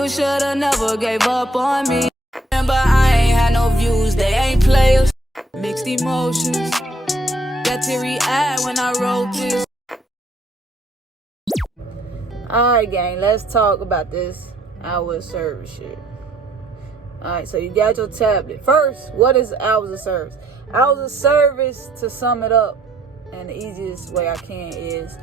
You should've never gave up on me. Remember, I ain't had no views, they ain't players. Mixed emotions, got teary-eyed when I wrote this. Alright, gang, let's talk about this hour of service shit. Alright, so you got your tablet. First, what is hours of service? Hours of service, to sum it up, and the easiest way I can is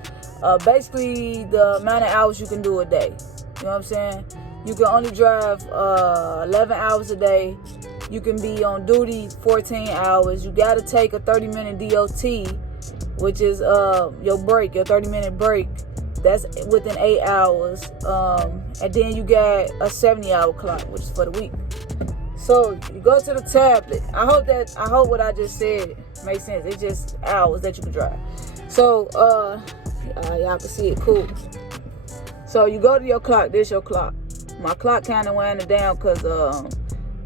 basically the amount of hours you can do a day. You know what I'm saying? You can only drive 11 hours a day. You can be on duty 14 hours. You got to take a 30-minute DOT, which is your break, your 30-minute break. That's within 8 hours. And then you got a 70-hour clock, which is for the week. So you go to the tablet. I hope what I just said makes sense. It's just hours that you can drive. So y'all can see it, cool. So you go to your clock. This your clock. My clock kind of winding down because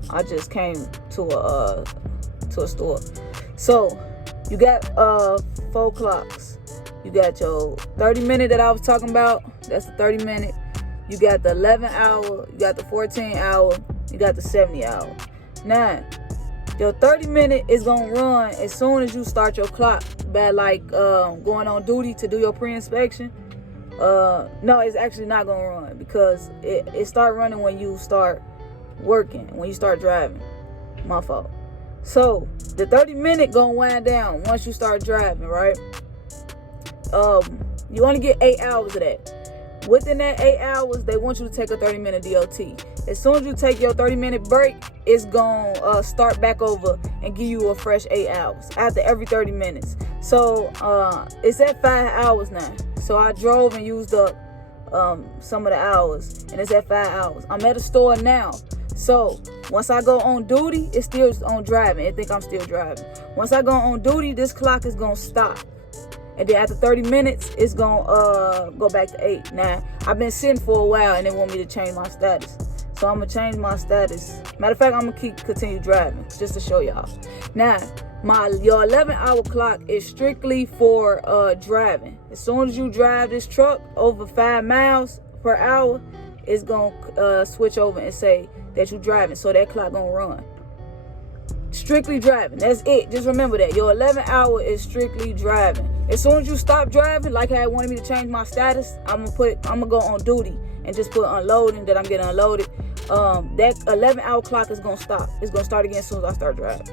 I just came to a store. So you got 4 clocks. You got your 30-minute that I was talking about. That's the 30-minute. You got the 11-hour. You got the 14-hour. You got the 70-hour. Now, your 30-minute is going to run as soon as you start your clock by like going on duty to do your pre-inspection. No, it's actually not going to run because it start running when you start working, when you start driving. My fault. So, the 30-minute going to wind down once you start driving, right? You only get 8 hours of that. Within that 8 hours, they want you to take a 30-minute DOT. As soon as you take your 30-minute break, it's going to start back over and give you a fresh 8 hours after every 30 minutes. So, it's at 5 hours now. So, I drove and used up some of the hours, and it's at 5 hours. I'm at a store now. So, once I go on duty, it's still on driving. It think I'm still driving. Once I go on duty, this clock is going to stop. And then after 30 minutes, it's going to go back to 8. Now, I've been sitting for a while, and they want me to change my status. So, I'm going to change my status. Matter of fact, I'm going to continue driving, just to show y'all. Now, your 11-hour clock is strictly for driving. As soon as you drive this truck over 5 miles per hour, it's going to switch over and say that you're driving. So, that clock going to run. Strictly driving. That's it. Just remember that. Your 11-hour is strictly driving. As soon as you stop driving, like how it wanted me to change my status, I'm gonna go on duty and just put unloading, that I'm getting unloaded. That 11-hour clock is gonna stop. It's gonna start again as soon as I start driving.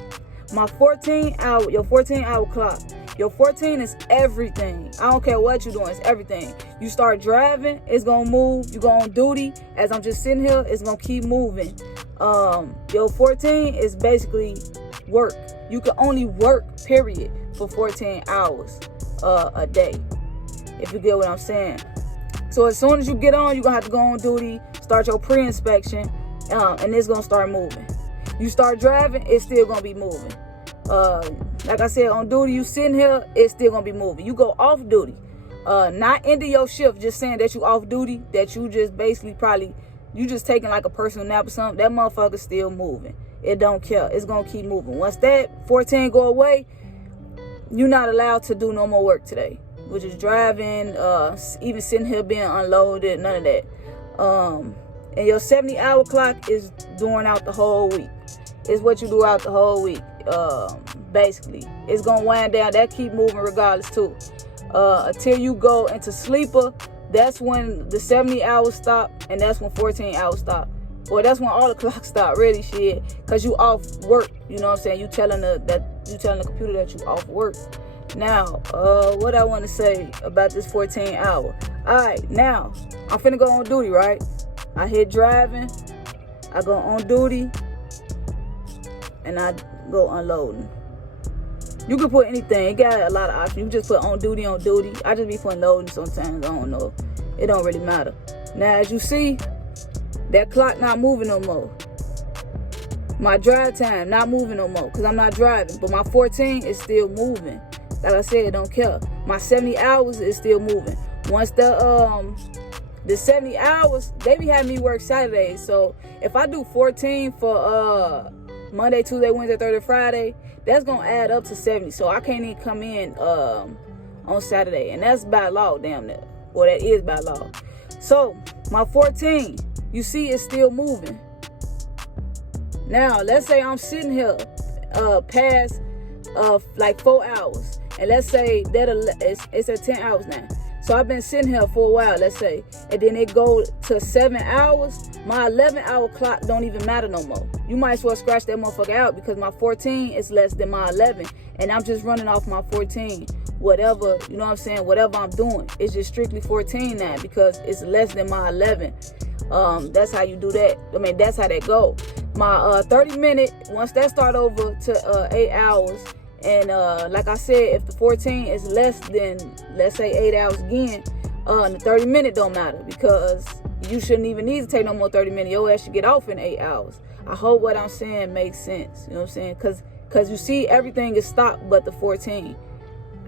Your 14-hour clock. Your 14 is everything. I don't care what you're doing, it's everything. You start driving, it's gonna move. You go on duty, as I'm just sitting here, it's gonna keep moving. Your 14 is basically work. You can only work, period, for 14 hours a day, if you get what I'm saying. So as soon as you get on, you're gonna have to go on duty, start your pre-inspection, and it's gonna start moving. You start driving, it's still gonna be moving. Like I said, on duty, you sitting here, it's still gonna be moving. You go off duty, not ending your shift, just saying that you off duty, that you just basically you just taking like a personal nap or something, that motherfucker's still moving. It don't care. It's going to keep moving. Once that 14 go away, you're not allowed to do no more work today, which is driving, even sitting here being unloaded, none of that. And your 70-hour clock is doing out the whole week. It's what you do out the whole week, basically. It's going to wind down. That keep moving regardless, too. Until you go into sleeper, that's when the 70 hours stop, and that's when 14 hours stop. Or that's when all the clocks stop, really, shit. Because you off work, you know what I'm saying? You telling the computer that you off work. Now, what I want to say about this 14 hour. Alright, now, I'm finna go on duty, right? I hit driving, I go on duty, and I go unloading. You can put anything. It got a lot of options. You can just put on duty. I just be putting loading sometimes. I don't know. It don't really matter. Now, as you see, that clock not moving no more. My drive time not moving no more because I'm not driving. But my 14 is still moving. Like I said, don't care. My 70 hours is still moving. Once the 70 hours, they be having me work Saturdays. So if I do 14 for Monday, Tuesday, Wednesday, Thursday, Friday, that's going to add up to 70. So I can't even come in on Saturday. And that's by law, damn near. Or that is by law. So my 14, you see it's still moving. Now, let's say I'm sitting here past like 4 hours. And let's say that it's at 10 hours now. So I've been sitting here for a while, let's say. And then it go to 7 hours. My 11-hour clock don't even matter no more. You might as well scratch that motherfucker out because my 14 is less than my 11. And I'm just running off my 14. Whatever, you know what I'm saying? Whatever I'm doing. It's just strictly 14 now because it's less than my 11. That's how you do that. I mean, that's how that go. My 30-minute, once that start over to 8 hours, and like I said, if the 14 is less than, let's say, 8 hours again, the 30-minute don't matter because you shouldn't even need to take no more 30 minutes. Your ass should get off in 8 hours. I hope what I'm saying makes sense. You know what I'm saying? Because you see, everything is stopped but the 14.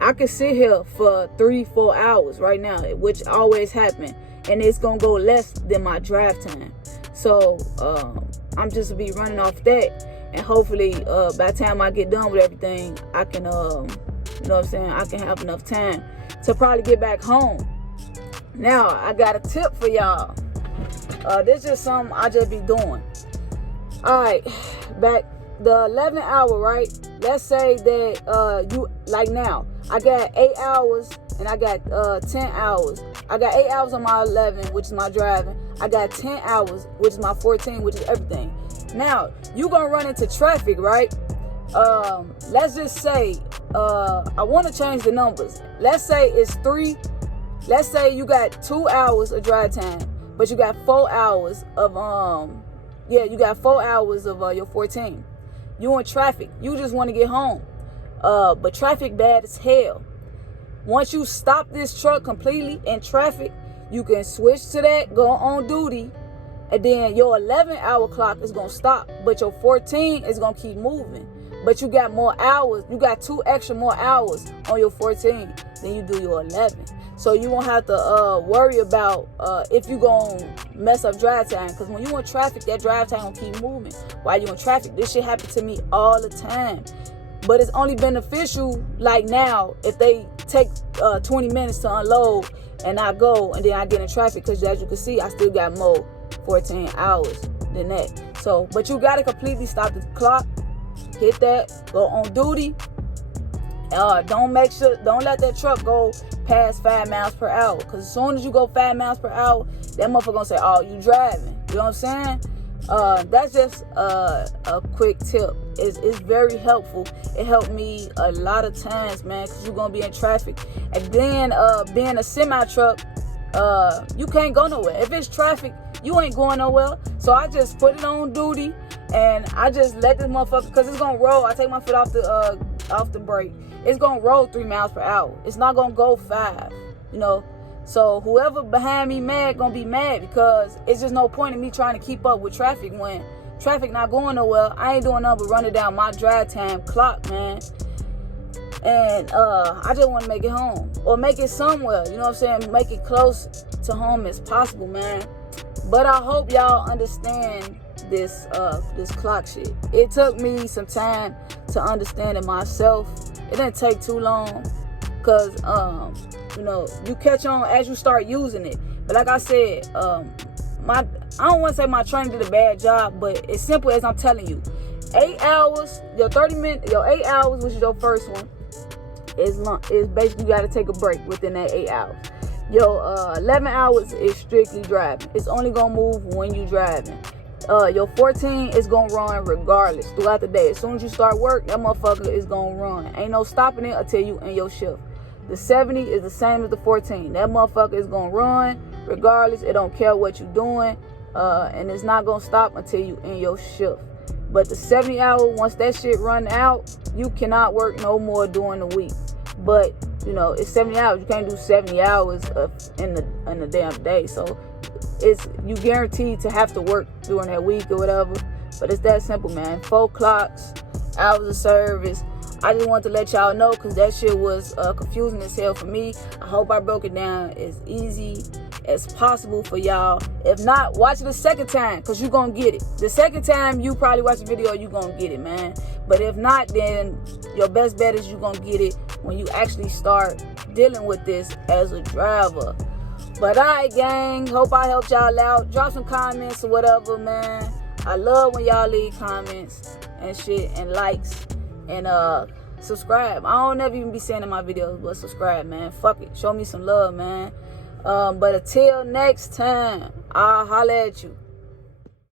I could sit here for 3-4 hours right now, which always happen, and it's gonna go less than my drive time. So I'm just be running off that, and hopefully by the time I get done with everything, I can you know what I'm saying, I can have enough time to probably get back home. Now I got a tip for y'all. This is something I just be doing. All right, back the 11 hour, right? Let's say that you, like now, I got 8 hours and I got 10 hours. I got 8 hours on my 11, which is my driving. I got 10 hours, which is my 14, which is everything. Now, you gonna run into traffic, right? Let's just say, I wanna change the numbers. Let's say it's 3, let's say you got 2 hours of drive time, but you got 4 hours of, you got 4 hours of your 14. You in traffic, you just wanna get home. But traffic bad as hell. Once you stop this truck completely in traffic, you can switch to that, go on duty, and then your 11-hour clock is gonna stop, but your 14 is gonna keep moving. But you got more hours, you got 2 extra more hours on your 14 than you do your 11. So you won't have to worry about if you gonna mess up drive time, because when you in traffic, that drive time gonna keep moving while you in traffic. This shit happen to me all the time. But it's only beneficial like now if they take 20 minutes to unload and I go and then I get in traffic, because as you can see, I still got more 14 hours than that. So, but you gotta completely stop the clock, hit that, go on duty. Don't let that truck go past 5 miles per hour, because as soon as you go 5 miles per hour, that motherfucker gonna say, oh, you driving. You know what I'm saying? That's just a quick tip. It's very helpful. It helped me a lot of times, man, because you're gonna be in traffic. And then being a semi truck, you can't go nowhere. If it's traffic, you ain't going nowhere. So I just put it on duty and I just let this motherfucker, because it's gonna roll. I take my foot off the brake. It's gonna roll 3 miles per hour. It's not gonna go 5, you know. So whoever behind me mad gonna be mad, because it's just no point in me trying to keep up with traffic when traffic not going nowhere. I ain't doing nothing but running down my drive time clock, man. And I just want to make it home, or make it somewhere, you know what I'm saying? Make it close to home as possible, man. But I hope y'all understand this clock shit. It took me some time to understand it myself. It didn't take too long, because you know, you catch on as you start using it. But like I said, I don't want to say my trainer did a bad job, but it's simple as I'm telling you. 8 hours, your 8 hours, which is your first one, is basically you got to take a break within that 8 hours. Your 11 hours is strictly driving. It's only gonna move when you driving. Your 14 is gonna run regardless throughout the day. As soon as you start work, that motherfucker is gonna run. Ain't no stopping it until you in your shift. The 70 is the same as the 14. That motherfucker is gonna run regardless. It don't care what you doing, and it's not gonna stop until you in your shift. But the 70 hour, once that shit run out, you cannot work no more during the week. But you know, it's 70 hours. You can't do 70 hours in the damn day. So it's, you guaranteed to have to work during that week or whatever. But it's that simple, man. 4 clocks, hours of service. I just want to let y'all know, because that shit was confusing as hell for me. I hope I broke it down as easy as possible for y'all. If not, watch it a second time, because you're going to get it. The second time you probably watch the video, you're going to get it, man. But if not, then your best bet is you're going to get it when you actually start dealing with this as a driver. But alright, gang, hope I helped y'all out. Drop some comments or whatever, man. I love when y'all leave comments and shit and likes and subscribe. I don't never even be saying in my videos, but subscribe, man. Fuck it, show me some love, man. But until next time, I'll holler at you.